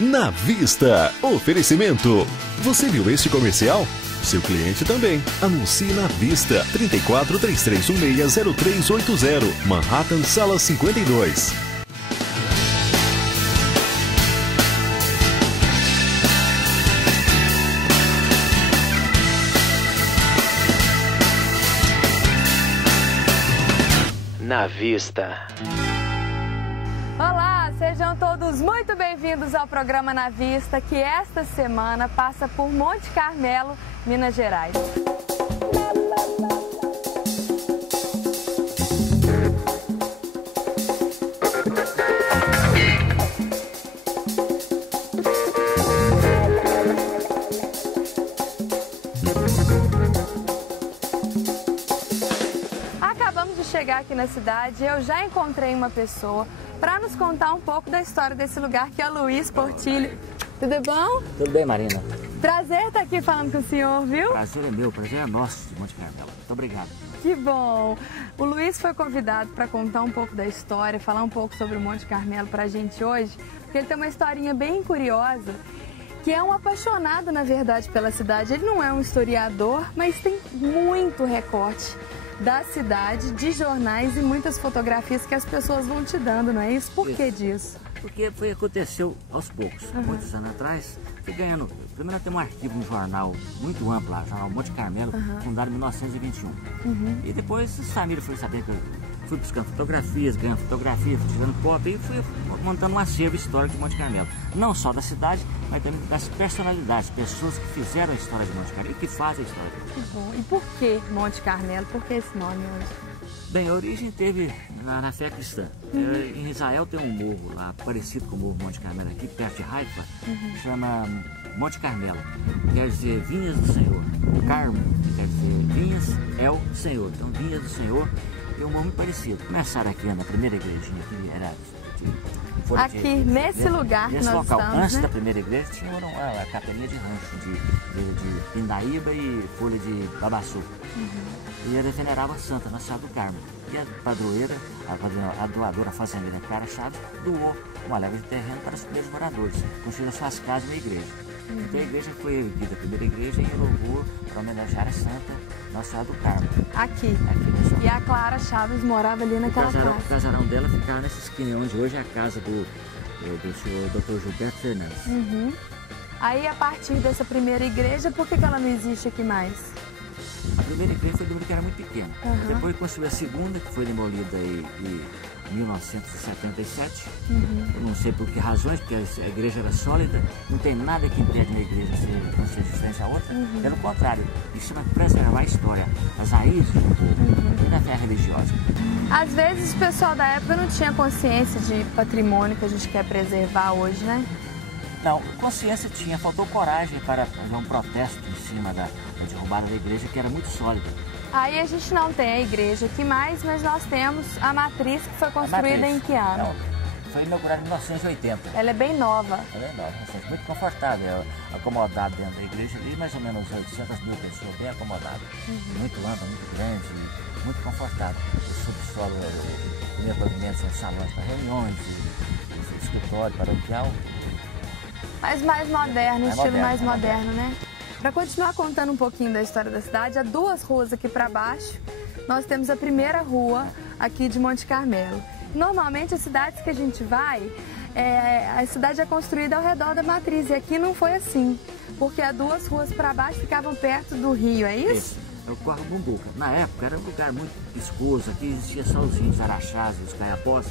Na Vista. Oferecimento. Você viu este comercial? Seu cliente também. Anuncie na Vista. 34 3316 0380. Manhattan, Sala 52. Na Vista. Olá, sejam todos muito bem-vindos ao programa Na Vista, que esta semana passa por Monte Carmelo, Minas Gerais. Chegar aqui na cidade, eu já encontrei uma pessoa para nos contar um pouco da história desse lugar, que é o Luiz Portilho. Tudo bom? Tudo bem, Marina. Prazer estar aqui falando com o senhor, viu? Prazer é meu, prazer é nosso de Monte Carmelo. Muito obrigado. Que bom! O Luiz foi convidado para contar um pouco da história, falar um pouco sobre o Monte Carmelo para a gente hoje, porque ele tem uma historinha bem curiosa, que é um apaixonado, na verdade, pela cidade. Ele não é um historiador, mas tem muito recorte da cidade, de jornais e muitas fotografias que as pessoas vão te dando, não é isso? Por que disso? Porque aconteceu aos poucos. Muitos anos atrás, fui ganhando. Primeiro nós temos um arquivo, um jornal muito amplo lá, jornal Monte Carmelo, fundado em 1921. E depois as famílias foram saber que eu fui buscando fotografias, ganhando fotografia, fui tirando cópia e fui montando um acervo histórico de Monte Carmelo. Não só da cidade, mas também das personalidades, pessoas que fizeram a história de Monte Carmelo e que fazem a história. Que bom. E por que Monte Carmelo? Por que esse nome hoje? Bem, a origem teve na fé cristã. Em Israel tem um morro lá, parecido com o morro Monte Carmelo aqui, perto de Haifa, chama Monte Carmelo. Quer dizer vinhas do Senhor. Carmo, quer dizer vinhas é o Senhor. Então, vinhas do Senhor é um morro muito parecido. Começaram aqui na primeira igrejinha, que era aqui nesse lugar que nós local, estamos, antes né? da primeira igreja, tinha uma capelinha de rancho, de pindaíba e folha de babaçu. E ele venerava a santa, Nossa Senhora do Carmo. E a padroeira, a doadora fazendeira Clara Chaves, doou uma leva de terreno para os primeiros moradores, construíram suas casas na igreja. Então a igreja foi erguida, a primeira igreja, em louvor para homenagear a santa Nossa Senhora do Carmo. Aqui. E a Clara Chaves morava ali naquela casa. O casarão dela ficava nessa esquina, onde hoje é a casa do senhor Dr. Gilberto Fernandes. Aí, a partir dessa primeira igreja, por que ela não existe aqui mais? A primeira igreja foi demolida, que era muito pequena. Depois construiu a segunda, que foi demolida em 1977. Eu não sei por que razões, porque a igreja era sólida, não tem nada que impede uma igreja ser diferente a outra. Pelo contrário, isso chama preservar a história, as raízes do povo e da fé religiosa. Às vezes o pessoal da época não tinha consciência de patrimônio que a gente quer preservar hoje, né? Não, consciência tinha, faltou coragem para fazer um protesto em cima da derrubada da igreja, que era muito sólida. Aí a gente não tem a igreja aqui mais, mas nós temos a matriz, que foi construída em que ano? Não, foi inaugurada em 1980. Ela é bem nova. Ela é nova, muito confortável, acomodado dentro da igreja ali, mais ou menos 800 mil pessoas, bem acomodado. Muito ampla, muito grande, muito confortável. O subsolo, o primeiro pavimento são salões para reuniões, escritório paroquial. Mas mais moderno, estilo mais moderno, né? Para continuar contando um pouquinho da história da cidade, há duas ruas aqui para baixo, nós temos a primeira rua aqui de Monte Carmelo. Normalmente as cidades que a gente vai, a cidade é construída ao redor da matriz, e aqui não foi assim, porque as duas ruas para baixo ficavam perto do rio, é isso? É o Corro Bumbuca. Na época era um lugar muito viscoso, aqui existia só os índios araxás, os caiapós,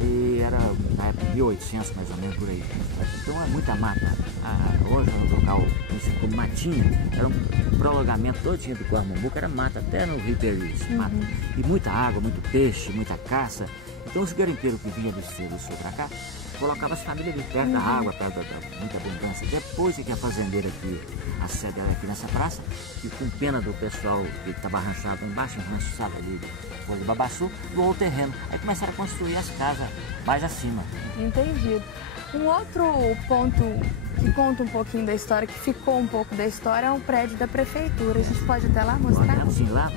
e era na época de 1800 mais ou menos por aí. Então é muita mata. Hoje é um local conhecido como Matinha, era um prolongamento todinho do Corro Bumbuca, era mata até no Rio Perlis, mata. E muita água, muito peixe, muita caça. Então os garimpeiros que vinham do sul para cá, colocavam as famílias ali perto da água, perto da muita abundância. Depois que a fazendeira aqui, a sede dela aqui nessa praça, e com pena do pessoal que estava ranchado embaixo, ranchado ali, foi de babaçu, doou o terreno. Aí começaram a construir as casas mais acima. Entendido. Um outro ponto que conta um pouquinho da história, que ficou um pouco da história, é um prédio da prefeitura. A gente pode até lá mostrar? Vamos sim lá,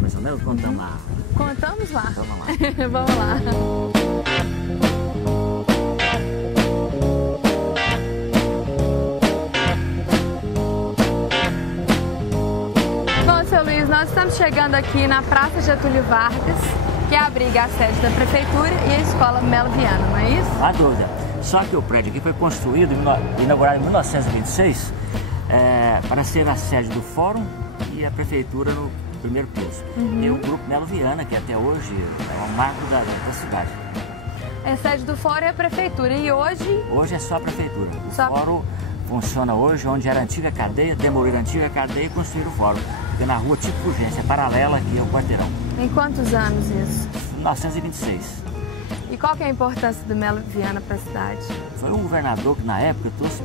mais ou menos, contamos lá. Contamos lá? Vamos lá. Vamos lá. Estamos chegando aqui na Praça Getúlio Vargas, que abriga a sede da Prefeitura e a Escola Melo Viana, não é isso? Não há dúvida. Só que o prédio aqui foi construído, inaugurado em 1926, para ser a sede do Fórum e a Prefeitura no primeiro piso. E o Grupo Melo Viana, que até hoje é um marco da cidade. É sede do Fórum e a Prefeitura. E hoje? Hoje é só a Prefeitura. O Fórum funciona hoje onde era a antiga cadeia, demoliram a antiga cadeia e construíram o Fórum. Porque na rua Tipo Fulgência, paralela aqui ao quarteirão. Em quantos anos isso? 1926. E qual que é a importância do Melo Viana para a cidade? Foi um governador que na época trouxe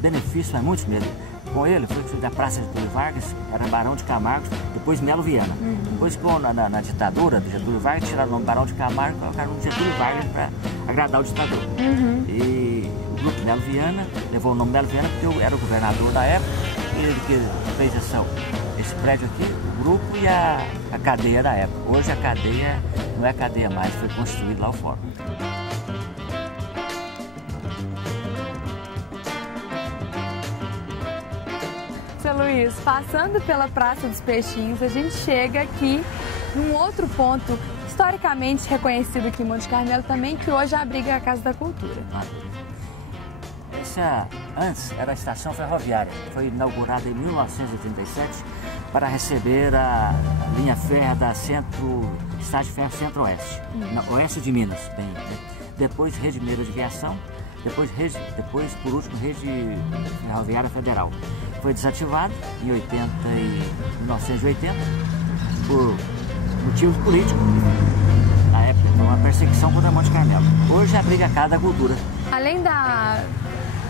benefícios a muitos mesmo. Com ele, foi da Praça de Getúlio Vargas, era Barão de Camargo, depois Melo Viana. Depois, na ditadura do Getúlio Vargas, tiraram o nome Barão de Camargo e colocaram o nome Getúlio Vargas para agradar o ditador. E o Grupo Melo Viana levou o nome Melo Viana porque eu era o governador da época, e ele que fez esse prédio aqui, o grupo e a cadeia da época. Hoje a cadeia não é cadeia mais, foi construído lá o Fórum. Seu Luiz, passando pela Praça dos Peixinhos, a gente chega aqui num outro ponto historicamente reconhecido aqui em Monte Carmelo também, que hoje abriga a Casa da Cultura. Essa, antes, era a estação ferroviária, foi inaugurada em 1937 para receber a linha férrea da Estrada de Ferro Centro-Oeste, oeste de Minas. Depois, Rede Mineira de Viação, depois, por último, Rede Ferroviária Federal. Foi desativado em 1980 por motivos políticos, na época, uma perseguição contra Monte Carmelo. Hoje abriga a Casa da Cultura. Além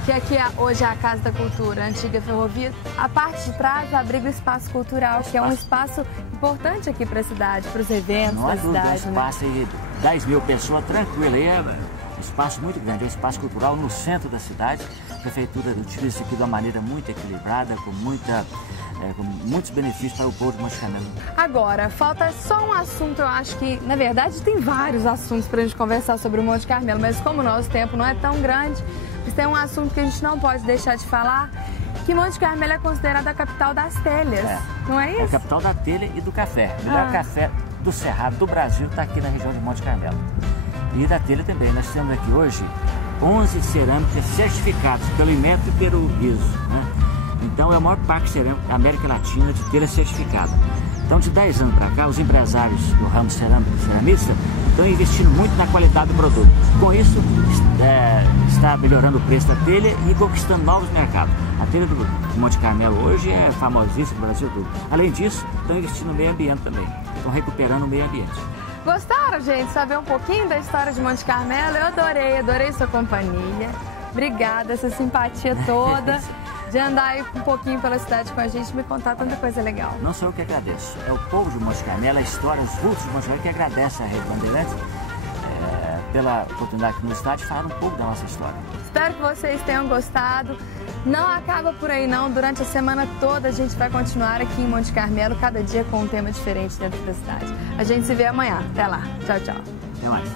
que aqui hoje é a Casa da Cultura, a antiga ferrovia, a parte de trás abriga o Espaço Cultural, que é um espaço importante aqui para a cidade, para os eventos da cidade. Um espaço aí, 10 mil pessoas, tranquilo, aí é um espaço muito grande, é um espaço cultural no centro da cidade. A Prefeitura utiliza isso aqui de uma maneira muito equilibrada, com muitos benefícios para o povo de Monte Carmelo. Agora, falta só um assunto, eu acho que, na verdade, tem vários assuntos para a gente conversar sobre o Monte Carmelo, mas como o nosso tempo não é tão grande, tem um assunto que a gente não pode deixar de falar, que Monte Carmelo é considerada a capital das telhas, não é isso? É a capital da telha e do café. O melhor café do Cerrado do Brasil está aqui na região de Monte Carmelo. E da telha também. Nós temos aqui hoje 11 cerâmicas certificadas pelo Inmetro e pelo ISO. Então é o maior parque cerâmico da América Latina de telha certificada. Então de 10 anos para cá, os empresários do ramo ceramista estão investindo muito na qualidade do produto. Com isso, está melhorando o preço da telha e conquistando novos mercados. A telha do Monte Carmelo hoje é famosíssima no Brasil todo. Além disso, estão investindo no meio ambiente também. Estão recuperando o meio ambiente. Gostaram, gente, de saber um pouquinho da história de Monte Carmelo? Eu adorei sua companhia. Obrigada, essa simpatia toda. De andar aí um pouquinho pela cidade com a gente e me contar tanta coisa legal. Não sou eu que agradeço, é o povo de Monte Carmelo, a história, os vultos de Monte Carmelo que agradece a Rede Bandeirantes pela oportunidade que nos dá de falar um pouco da nossa história. Espero que vocês tenham gostado. Não acaba por aí não, durante a semana toda a gente vai continuar aqui em Monte Carmelo, cada dia com um tema diferente dentro da cidade. A gente se vê amanhã. Até lá. Tchau, tchau. Até mais.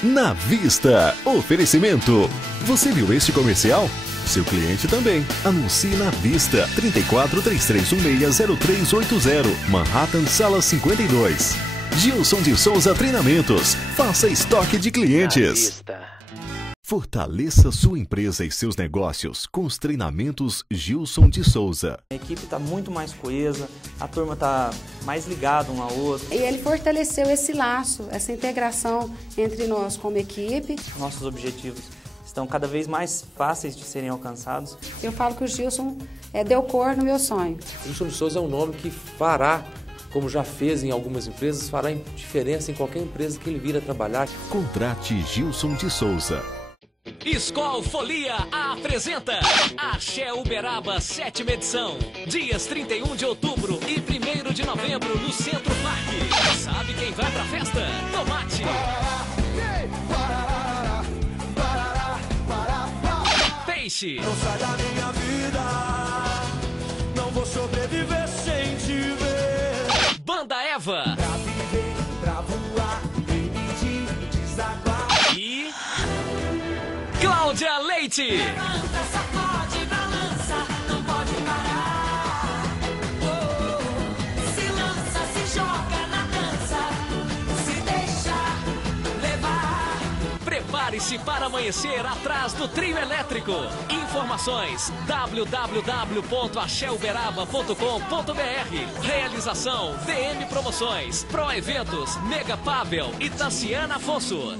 Na Vista, oferecimento. Você viu este comercial? Seu cliente também. Anuncie na Vista. 34-3316-0380. Manhattan, Sala 52. Gilson de Souza Treinamentos. Faça estoque de clientes. Fortaleça sua empresa e seus negócios com os treinamentos Gilson de Souza. A equipe está muito mais coesa, a turma está mais ligada um ao outro. E ele fortaleceu esse laço, essa integração entre nós como equipe. Nossos objetivos estão cada vez mais fáceis de serem alcançados. Eu falo que o Gilson deu cor no meu sonho. Gilson de Souza é um nome que fará, como já fez em algumas empresas, fará diferença em qualquer empresa que ele vir a trabalhar. Contrate Gilson de Souza. Skol Folia apresenta Axé Uberaba 7ª edição. Dias 31 de outubro e 1º de novembro no Centro Parque. Sabe quem vai pra festa? Tomate. Peixe. Não sai da minha vida, não vou sobreviver sem te ver. Banda Eva. Pra viver, pra voar, permitir, desaguar. E Dance. Levanta, sacode, balança, não pode parar. Se lança, se joga na dança, se deixa levar. Prepare-se para amanhecer atrás do trio elétrico. Informações www.axeuberaba.com.br. Realização DM Promoções, Pro Eventos, Mega Pavel e Tassiana Afonso.